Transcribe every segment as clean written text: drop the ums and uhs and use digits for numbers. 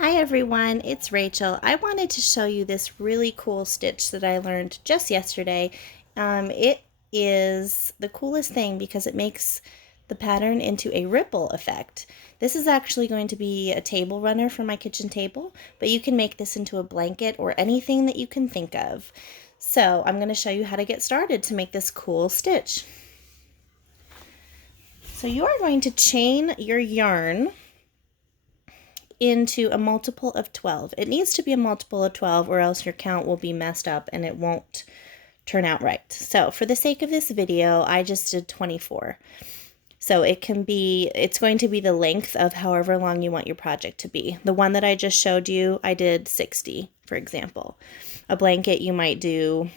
Hi everyone, it's Rachel. I wanted to show you this really cool stitch that I learned just yesterday. It is the coolest thing because it makes the pattern into a ripple effect. This is actually going to be a table runner for my kitchen table, but you can make this into a blanket or anything that you can think of. So I'm going to show you how to get started to make this cool stitch. So you are going to chain your yarn into a multiple of 12. It needs to be a multiple of 12 or else your count will be messed up and it won't turn out right. So for the sake of this video, I just did 24. So it's going to be the length of however long you want your project to be. The one that I just showed you, I did 60, for example. A blanket, you might do,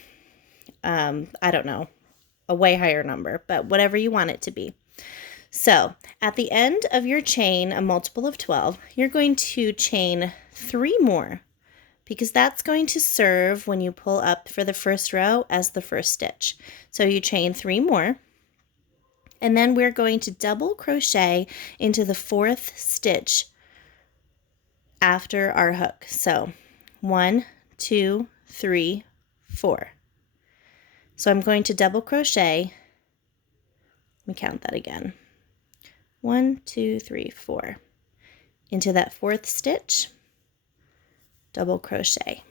I don't know, a way higher number, but whatever you want it to be. So at the end of your chain, a multiple of 12, you're going to chain 3 more because that's going to serve when you pull up for the first row as the first stitch. So you chain 3 more, and then we're going to double crochet into the 4th stitch after our hook. So 1, 2, 3, 4. So I'm going to double crochet. Let me count that again. 1, 2, 3, 4. Into that 4th stitch, double crochet.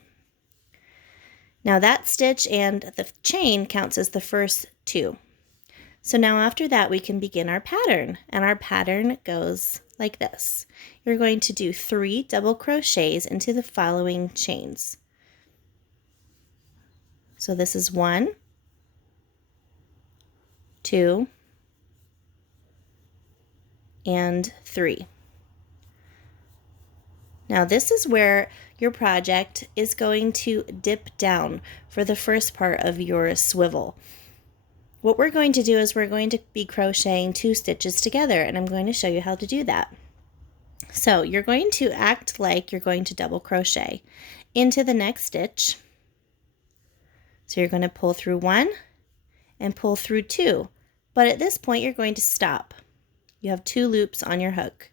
Now that stitch and the chain counts as the first 2. So now after that we can begin our pattern, and our pattern goes like this. You're going to do 3 double crochets into the following chains. So this is 1, 2, and 3. Now this is where your project is going to dip down for the first part of your swivel. What we're going to do is we're going to be crocheting 2 stitches together, and I'm going to show you how to do that. So you're going to act like you're going to double crochet into the next stitch. So you're going to pull through 1 and pull through 2, but at this point you're going to stop. You have 2 loops on your hook.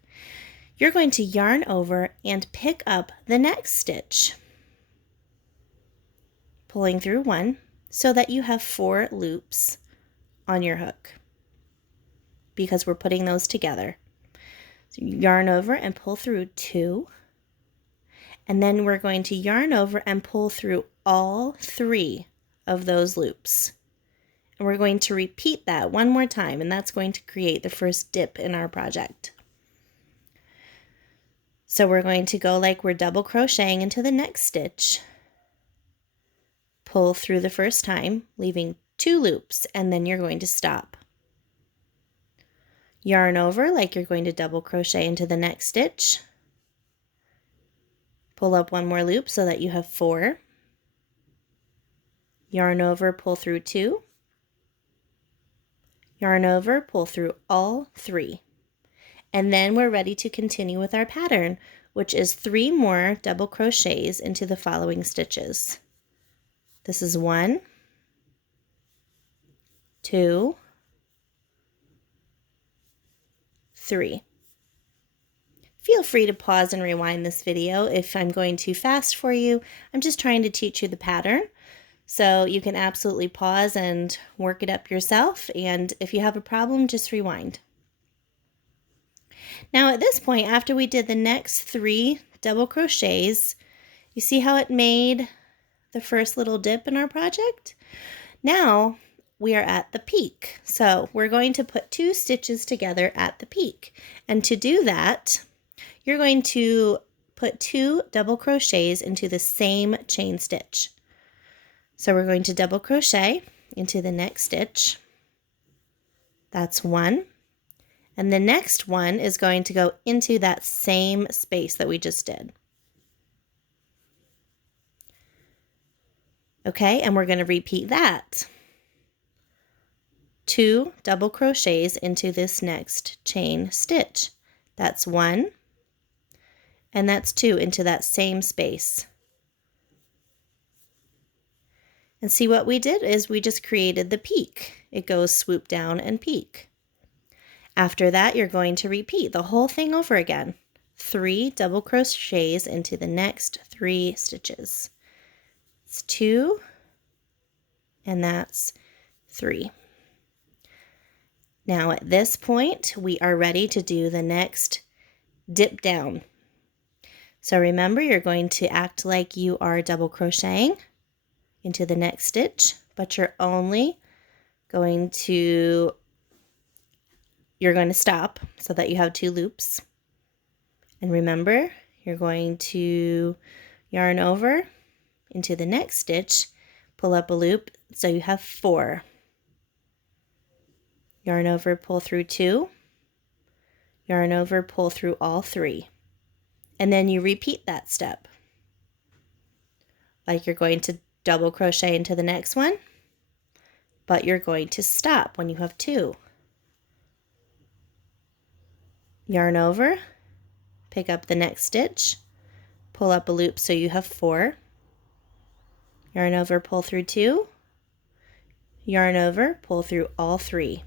You're going to yarn over and pick up the next stitch, pulling through 1 so that you have 4 loops on your hook because we're putting those together. So you yarn over and pull through 2, and then we're going to yarn over and pull through all 3 of those loops. And we're going to repeat that one more time, and that's going to create the first dip in our project. So we're going to go like we're double crocheting into the next stitch, pull through the first time, leaving 2 loops, and then you're going to stop. Yarn over like you're going to double crochet into the next stitch, pull up 1 more loop so that you have 4, yarn over, pull through 2, yarn over, pull through all 3. And then we're ready to continue with our pattern, which is 3 more double crochets into the following stitches. This is 1, 2, 3. Feel free to pause and rewind this video if I'm going too fast for you. I'm just trying to teach you the pattern. So you can absolutely pause and work it up yourself, and if you have a problem, just rewind. Now at this point, after we did the next 3 double crochets, you see how it made the first little dip in our project? Now we are at the peak. So we're going to put 2 stitches together at the peak. And to do that, you're going to put 2 double crochets into the same chain stitch. So we're going to double crochet into the next stitch. That's 1. And the next one is going to go into that same space that we just did. Okay, and we're going to repeat that. 2 double crochets into this next chain stitch. That's 1, and that's 2 into that same space. And see what we did is we just created the peak. It goes swoop down and peak. After that, you're going to repeat the whole thing over again. 3 double crochets into the next 3 stitches. It's 2, and that's 3. Now at this point, we are ready to do the next dip down. So remember, you're going to act like you are double crocheting into the next stitch, but you're going to stop so that you have 2 loops. And remember, you're going to yarn over into the next stitch, pull up a loop, so you have 4. Yarn over, pull through 2, yarn over, pull through all 3. And then you repeat that step. Like you're going to double crochet into the next one, but you're going to stop when you have 2. Yarn over, pick up the next stitch, pull up a loop so you have 4. Yarn over, pull through 2, yarn over, pull through all 3.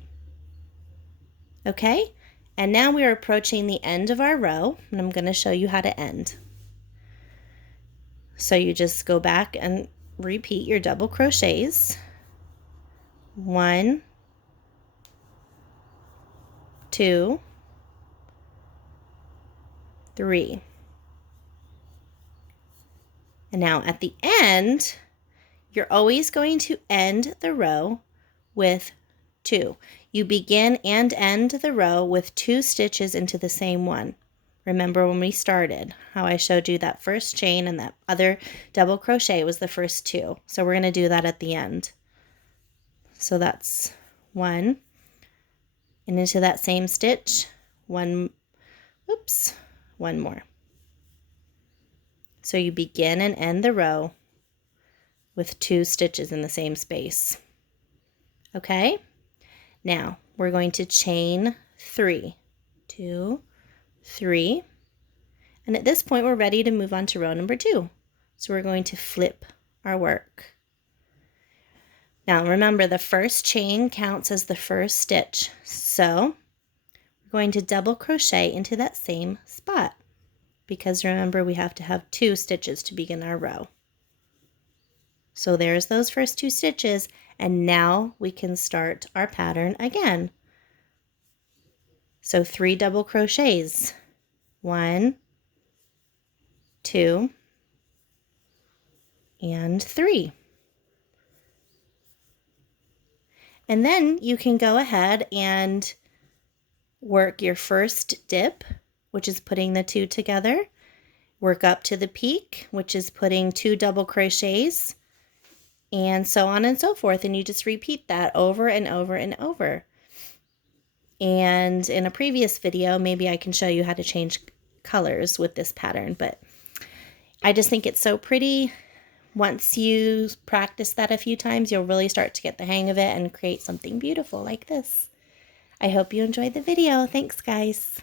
Okay, and now we are approaching the end of our row, and I'm going to show you how to end. So you just go back and repeat your double crochets. 1, 2, 3. And now at the end, you're always going to end the row with 2. You begin and end the row with 2 stitches into the same one. Remember when we started, how I showed you that first chain and that other double crochet was the first 2. So we're going to do that at the end. So that's 1, and into that same stitch, 1 more. So you begin and end the row with 2 stitches in the same space. Okay? Now, we're going to chain 3. 2, 3. And at this point, we're ready to move on to row number 2. So we're going to flip our work. Now, remember, the first chain counts as the first stitch. So we're going to double crochet into that same spot, because remember, we have to have 2 stitches to begin our row. So there's those first 2 stitches, and now we can start our pattern again. So 3 double crochets. 1, 2, and 3. And then you can go ahead and work your first dip, which is putting the 2 together. Work up to the peak, which is putting 2 double crochets, and so on and so forth. And you just repeat that over and over and over. And in a previous video, maybe I can show you how to change colors with this pattern, but I just think it's so pretty. Once you practice that a few times, you'll really start to get the hang of it and create something beautiful like this. I hope you enjoyed the video. Thanks, guys.